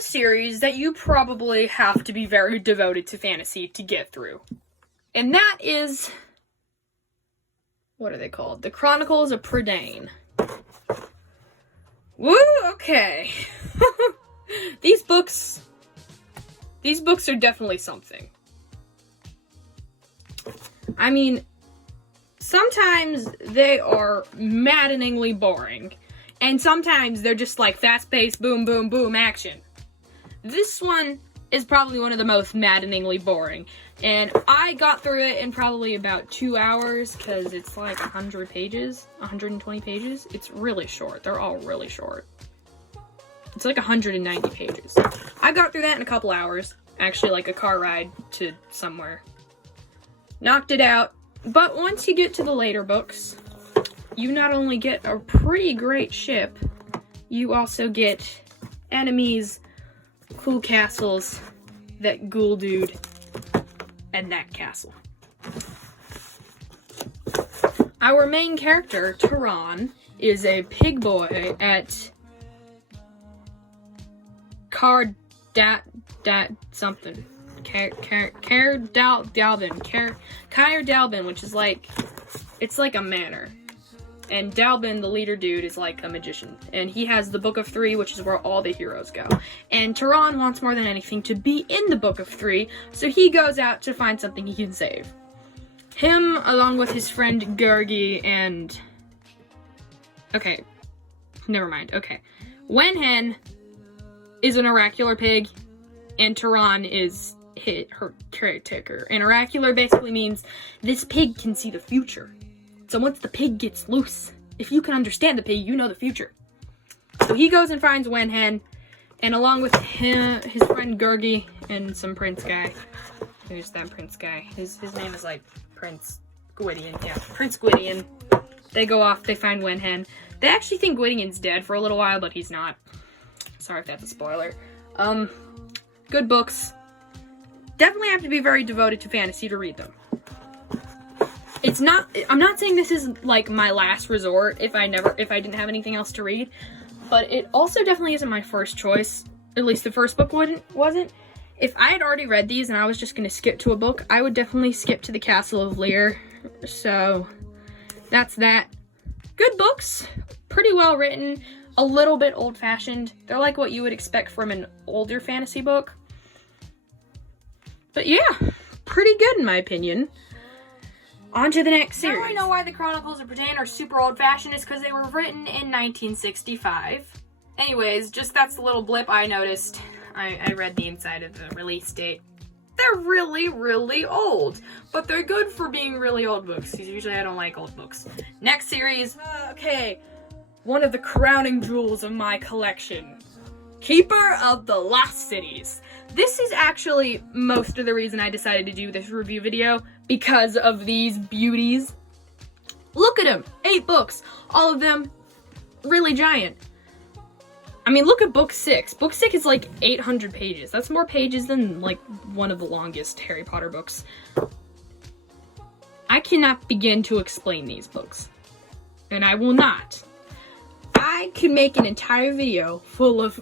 a series that you probably have to be very devoted to fantasy to get through. And that is... what are they called? The Chronicles of Prydain. Woo! Okay. These books are definitely something. I mean, sometimes they are maddeningly boring, and sometimes they're just like fast-paced, boom, boom, boom, action. This one is probably one of the most maddeningly boring, and I got through it in probably about 2 hours, because it's like 100 pages, 120 pages. It's really short. They're all really short. It's like 190 pages. I got through that in a couple hours, actually like a car ride to somewhere. Knocked it out. But once you get to the later books, you not only get a pretty great ship, you also get enemies, cool castles, that ghoul dude, and that castle. Our main character, Turan, is a pig boy at Caer Dallben, which is like, it's like a manor. And Dallben, the leader dude, is like a magician. And he has the Book of Three, which is where all the heroes go. And Turan wants more than anything to be in the Book of Three, so he goes out to find something he can save. Him, along with his friend Gurgi and... okay. Never mind. Okay. Wenhen is an oracular pig, and Turan is her caretaker. And oracular basically means this pig can see the future. So once the pig gets loose, if you can understand the pig, you know the future. So he goes and finds Wenhen, and along with him, his friend Gurgi and some prince guy. Who's that prince guy? His name is like Prince Gwydion. Yeah, Prince Gwydion. They go off, they find Wenhen. They actually think Gwydion's dead for a little while, but he's not. Sorry if that's a spoiler. Good books. Definitely have to be very devoted to fantasy to read them. I'm not saying this is like my last resort if I didn't have anything else to read, but it also definitely isn't my first choice. At least the first book wasn't. If I had already read these and I was just gonna skip to a book, I would definitely skip to the Castle of Lear. So that's that. Good books, pretty well written, a little bit old-fashioned. They're like what you would expect from an older fantasy book. But yeah, pretty good in my opinion. On to the next series. Now I know why the Chronicles of Prydain are super old-fashioned is because they were written in 1965. Anyways, just that's the little blip I noticed. I read the inside of the release date. They're really, really old. But they're good for being really old books, because usually I don't like old books. Next series, okay. One of the crowning jewels of my collection. Keeper of the Lost Cities. This is actually most of the reason I decided to do this review video, because of these beauties. Look at them, 8 books, all of them really giant. I mean, look at book 6. Book 6 is like 800 pages. That's more pages than like one of the longest Harry Potter books. I cannot begin to explain these books, and I will not. I could make an entire video full of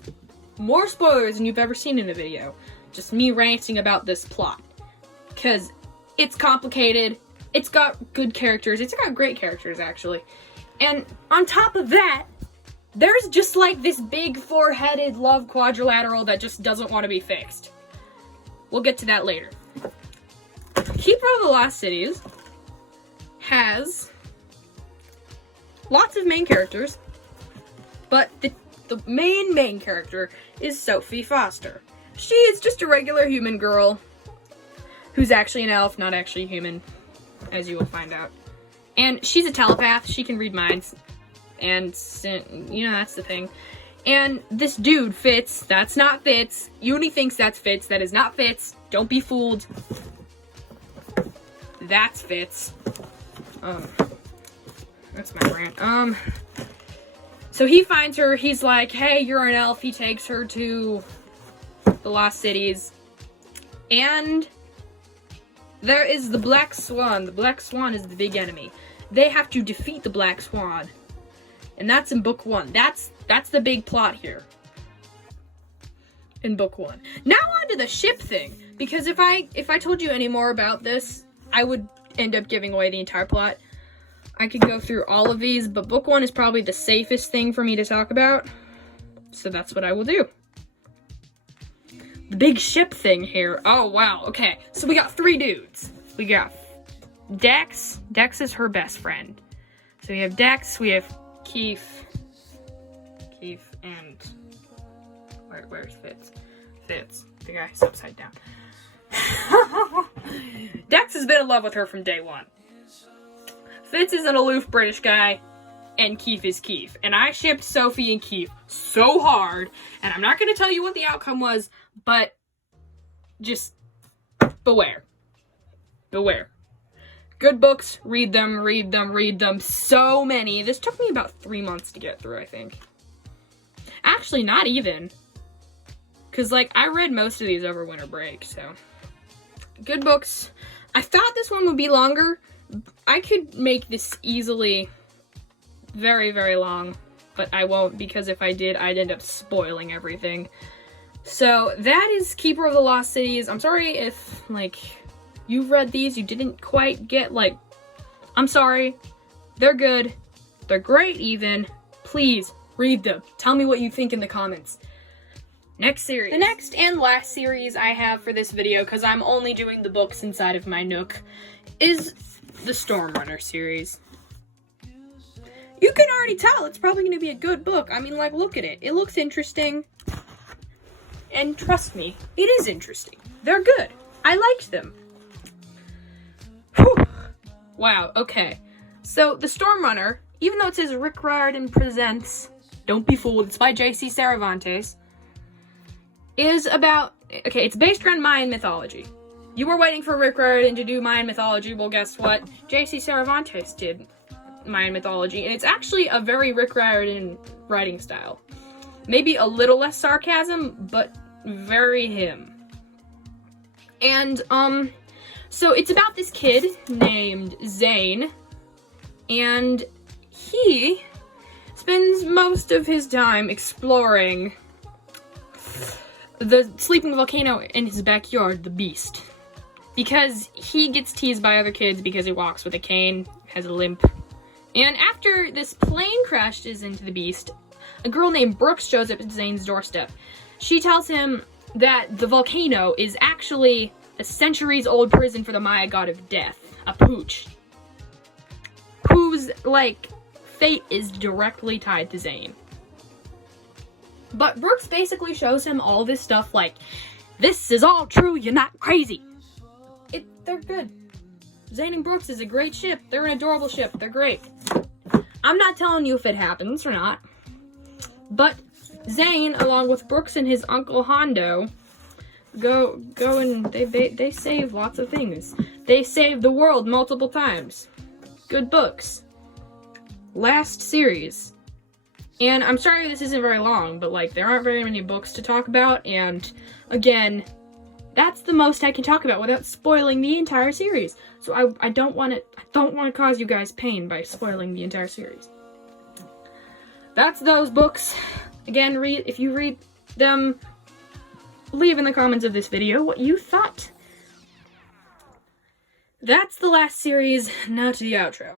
more spoilers than you've ever seen in a video. Just me ranting about this plot. Because it's complicated. It's got good characters. It's got great characters, actually. And on top of that, there's just like this big 4-headed love quadrilateral that just doesn't want to be fixed. We'll get to that later. Keeper of the Lost Cities has lots of main characters, but the main character is Sophie Foster. She is just a regular human girl who's actually an elf, not actually human, as you will find out. And she's a telepath. She can read minds. And, you know, that's the thing. And this dude, Fitz, that's not Fitz. Uni thinks that's Fitz. That is not Fitz. Don't be fooled. That's Fitz. That's my rant. So he finds her. He's like, hey, you're an elf. He takes her to the Lost Cities. And there is the Black Swan. The Black Swan is the big enemy. They have to defeat the Black Swan. And that's in book 1. That's the big plot here. in book 1. Now on to the ship thing, because if I told you any more about this, I would end up giving away the entire plot. I could go through all of these, but book 1 is probably the safest thing for me to talk about, so that's what I will do. The big ship thing here. Oh, wow. Okay, so we got 3 dudes. We got Dex. Dex is her best friend. So we have Dex, we have Keith, and where's Fitz? Fitz, the guy who's upside down. Dex has been in love with her from day 1. Fitz is an aloof British guy, and Keith is Keith. And I shipped Sophie and Keith so hard, and I'm not going to tell you what the outcome was, but just beware. Beware. Good books, read them, read them, read them. So many. This took me about 3 months to get through, I think. Actually, not even. Because, like, I read most of these over winter break, so. Good books. I thought this one would be longer. I could make this easily very, very long, but I won't, because if I did, I'd end up spoiling everything. So, that is Keeper of the Lost Cities. I'm sorry if, like, you've read these, you didn't quite get, like, I'm sorry. They're good. They're great, even. Please, read them. Tell me what you think in the comments. Next series. The next and last series I have for this video, because I'm only doing the books inside of my Nook, is the Stormrunner series. You can already tell it's probably going to be a good book. I mean, like, look at it. It looks interesting. And trust me, it is interesting. They're good. I liked them. Whew. Wow, okay. So, the Stormrunner, even though it says Rick Riordan Presents, don't be fooled, it's by J.C. Cervantes, is about, okay, it's based around Mayan mythology. You were waiting for Rick Riordan to do Mayan mythology, well, guess what? J.C. Cervantes did Mayan mythology, and it's actually a very Rick Riordan writing style. Maybe a little less sarcasm, but very him. And, so it's about this kid named Zane, and he spends most of his time exploring the sleeping volcano in his backyard, the Beast. Because he gets teased by other kids because he walks with a cane, has a limp. And after this plane crashes into the Beast, a girl named Brooks shows up at Zane's doorstep. She tells him that the volcano is actually a centuries-old prison for the Maya god of death, a pooch, whose, like, fate is directly tied to Zane. But Brooks basically shows him all this stuff like, this is all true, you're not crazy. They're good. Zane and Brooks is a great ship. They're an adorable ship. They're great. I'm not telling you if it happens or not, but Zane, along with Brooks and his uncle Hondo, go and they save lots of things. They save the world multiple times. Good books. Last series. And I'm sorry this isn't very long, but, like, there aren't very many books to talk about, and again, that's the most I can talk about without spoiling the entire series. So I don't want to cause you guys pain by spoiling the entire series. That's those books. Again, if you read them, leave in the comments of this video what you thought. That's the last series. Now to the outro.